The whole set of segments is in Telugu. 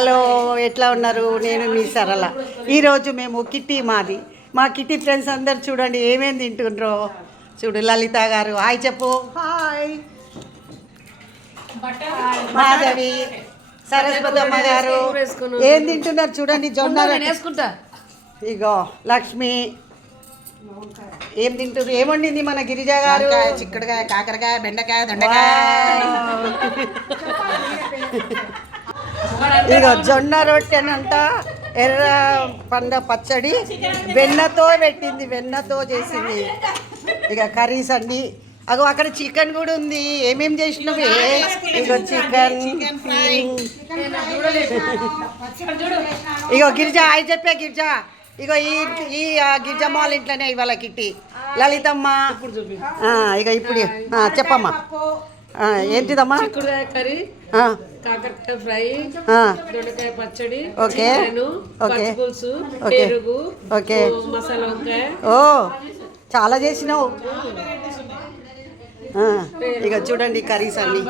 హలో, ఎట్లా ఉన్నారు? నేను మీ సరళ. ఈరోజు మేము కిట్టి మాది మా కిట్టి ఫ్రెండ్స్ అందరు చూడండి ఏమేమి తింటుండ్రో. చూడు లలిత గారు హాయ్ చెప్పు. హాయ్ మాధవి, సరస్వతమ్మ గారు ఏం తింటున్నారు చూడండి. జొన్న ఇగో లక్ష్మి ఏం తింటుంది. ఏమండింది మన గిరిజ గారు? చిక్కుడుకాయ, కాకరకాయ, బెండకాయ, దొండకాయ. ఇగో జొన్న రొట్టెనంట, ఎర్ర పండ పచ్చడి, వెన్నతో పెట్టింది, వెన్నతో చేసింది. ఇక కర్రీస్ అన్ని. అగో అక్కడ చికెన్ కూడా ఉంది. ఏమేం చేసినవి? ఇగో చికెన్. ఇగో గిరిజ హాయ్ చెప్పే. గిరిజ ఇగో ఈ గిరిజమ్మ వాళ్ళ ఇంట్లోనే ఇవాళ కిట్టి. లలితమ్మ ఇక ఇప్పుడు చెప్పమ్మా ఏంటిదమ్మా? చిక్కుడుకాయ కర్రీ, కాకరకాయ ఫ్రై, దొండకాయ పచ్చడి, ఓకే ఓకే పులుసు, పెరుగు, ఓకే మసాలా వంకాయ. ఓ చాలా చేసినావు. ఇక చూడండి కర్రీస్ అన్ని.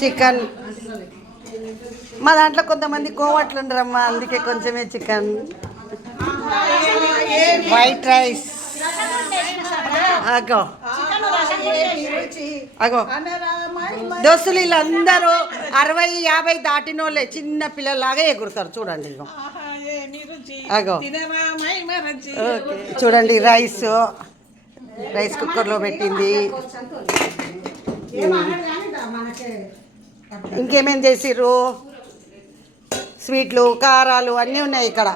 చికెన్ మా దాంట్లో కొంతమంది కోవట్లు ఉండరమ్మా, అందుకే కొంచెమే చికెన్. White rice. అగో అగో దోస్తులు వీళ్ళందరూ 60-50 దాటినోళ్ళే, చిన్న పిల్లలాగా ఎగురుతారు చూడండి. ఇగో అగో ఓకే చూడండి రైస్ కుక్కర్లో పెట్టింది. ఇంకేమేం చేసిర్రు? స్వీట్లు, కారాలు అన్నీ ఉన్నాయి ఇక్కడ.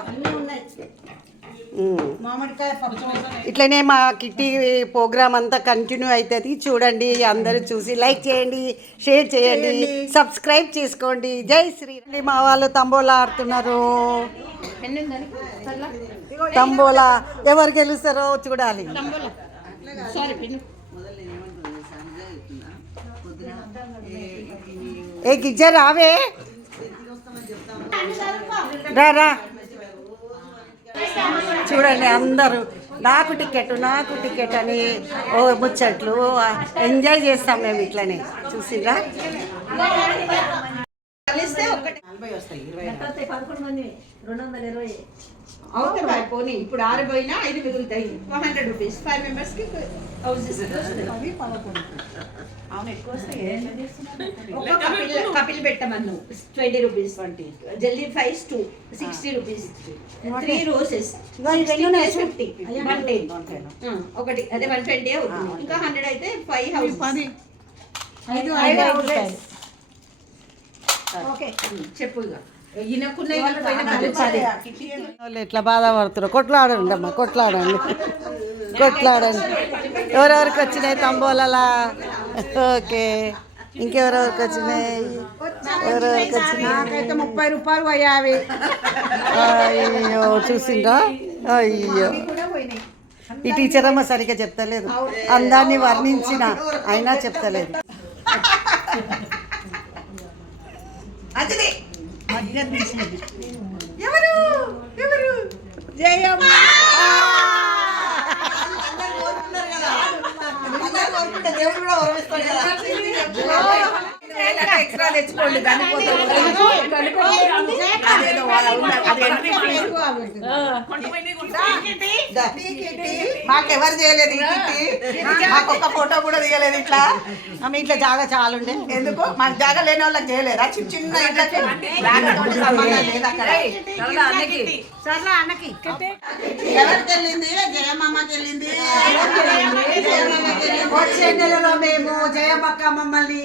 ఇట్లనే మా కిట్టి ప్రోగ్రామ్ అంతా కంటిన్యూ అవుతుంది. చూడండి, అందరూ చూసి లైక్ చేయండి, షేర్ చేయండి, సబ్స్క్రైబ్ చేసుకోండి. జై శ్రీ. మా వాళ్ళు తంబోలా ఆడుతున్నారు. తంబోలా ఎవరు గెలుస్తారో చూడాలి. ఏ గిజ్జ రావే, రా. చూడండి అందరూ నాకు టికెట్ అని ఓ ముచ్చట్లు ఎంజాయ్ చేస్తాం మేము ఇట్లనే. చూసిరా అవుతాయి పోనీ. ఇప్పుడు 6 పోయినా 5 మిగులుతాయి. 100 రూపీస్ 5 మెంబర్స్కి కపిల్ పెట్టమన్ను 20 రూపీస్. జల్దీ ఫ్రైస్ 2 60 రూపీస్. 3 రోసెస్ 50 ఒకటి అదే 120 అవుతుంది. ఇంకా 100 అయితే 5 హౌసెస్. చెప్పు ఎట్లా బాధపడుతున్నారు. కొట్లాడండి అమ్మా, కొట్లాడండి. ఎవరెవరికి వచ్చినాయి తంబోలలా? ఓకే ఇంకెవరెవరికి వచ్చినాయి? 30 రూపాయలు 50. అయ్యో చూసిండ్రా? అయ్యో ఈ టీచర్ అమ్మ సరిగ్గా చెప్తలేదు. అందాన్ని వర్ణించిన అయినా చెప్తలేదు. ఎవరు జయమ్మ. దేవుడు కూడా ఓర్మిస్తాడు కదా. ఎక్స్ట్రా తెచ్చుకోండి. మాకెవరు చేయలేదు. మాకు ఒక్క ఫోటో కూడా తీయలేదు. ఇట్లా ఇట్లా జాగా చాలా ఉండే. ఎందుకు మాకు జాగా లేని వాళ్ళకి చేయలేరా? చిన్న ఇట్లకి సంబంధం లేదు అక్కడ. ఎవరికి వెళ్ళింది? జయమ్మకి వెళ్ళింది. వచ్చే నెలలో మేము జయమ్మక్క మమ్మల్ని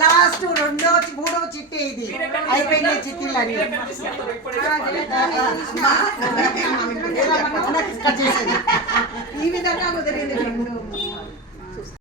లాస్ట్ 2వ చిట్టి ఇది అయిపోయిన చిట్టీలు అని ఈ విధంగా కుదిరింది.